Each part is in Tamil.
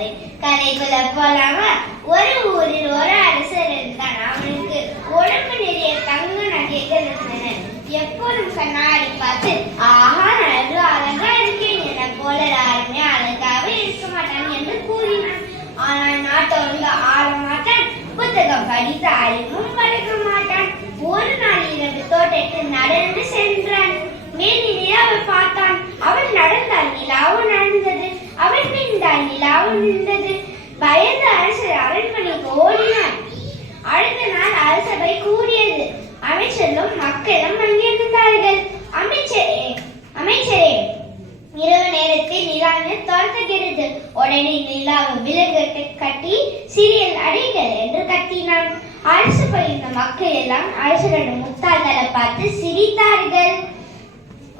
போறேன். கதைக்குள்ள போலாமா? ஒரு ஊரில் ஒரு அரசர் இருந்தான். அவனுக்கு உடம்பு நிறைய தங்க நகைகள் இருந்தன. எப்போதும் கண்ணாடி பார்த்து ஆஹா நல்ல அழகா இருக்கேன், என போல யாருமே அழகாக இருக்க மாட்டான் என்று கூறினான். ஆனால் நாட்டை ஒழுங்க ஆள மாட்டான், புத்தகம் படித்து அறிவும் வளர்க்க மாட்டான். ஒரு நாள் இரவு தோட்டத்தில் நடந்து சென்றான். மேல் நிலாவை பார்த்தான். அவன் நடந்தால் நிலாவும் நடந்தது, அவன் நின்றால் நிலாவும் நின்றது. பயந்த அரசர் அரண்மனைக்கு ஓடினான். அடுத்த நாள் அரசபை கூடியது. அமைச்சரும் மக்களும் அங்கிருந்தார்கள். அமைச்சரே, இரவு நேரத்தில் நிலாவை துரத்துகிறது. உடனே நிலாவை விலங்கு கட்டி சிறியல் அடைகள் என்று கத்தினான். அரசு பயிர்ந்த மக்கள் எல்லாம் அரசரிடம் முத்தாள்களை பார்த்து சிரித்தார்கள்.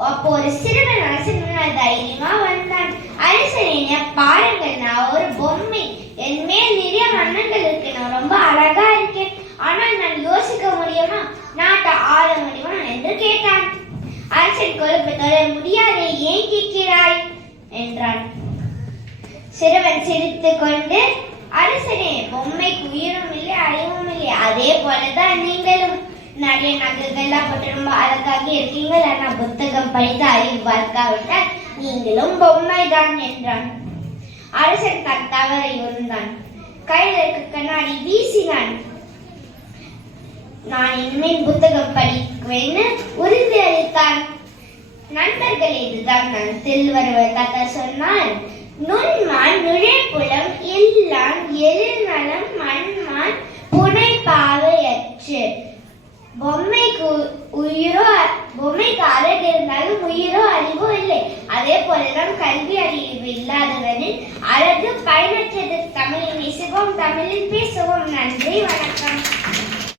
அப்போ ஒரு சிறுவன் அரசன் தைரியமா வந்தான். அரசரே, பாருங்கள், நான் ஒரு பொம்மை, என் மேல் நிறைய வண்ணங்கள் இருக்கு, நான் ரொம்ப அழகா இருக்கேன், ஆனால் நான் யோசிக்க முடியுமா, நாட்டை ஆள முடியுமா என்று கேட்டான். அரசன் குழப்பத்தோட முடியாது, ஏன் கேட்கிறாய் என்றான். சிறுவன் சிரித்து கொண்டு, அரசனே, பொம்மைக்கு உயிரும் இல்லை அறிவும் இல்லை, அதே போலதான் நீங்களும் நிறைய நகைகள்லாம் போட்டு ரொம்ப அழகாக இருக்கீங்க, ஆனா புத்தகம் படித்து அறிவு பார்க்காவிட்டால் நீங்களும் பொம்மை தான் என்றான். அரசன் தன் தவறை உணர்ந்தான். கையில் இருக்க கண்ணாடி வீசினான். நான் இனிமேல் புத்தகம் படிக்குவேன்னு உறுதி அளித்தான். நண்பர்கள், இதுதான் நான் செல்வருவர் தாத்தா சொன்னார். நுண்மான் நுழைப்புலம் எல்லாம் எழுநலம் மண்மான் புனை பாவையற்று. பொம்மைக்கு அழகு இருந்தாலும் உயிரோ அறிவோ இல்லை. அதே போலதான் கல்வி அறிவு இல்லாதவனின் அழகு பயனற்றது. தமிழில் நேசிப்போம், தமிழில் பேசுவோம். நன்றி.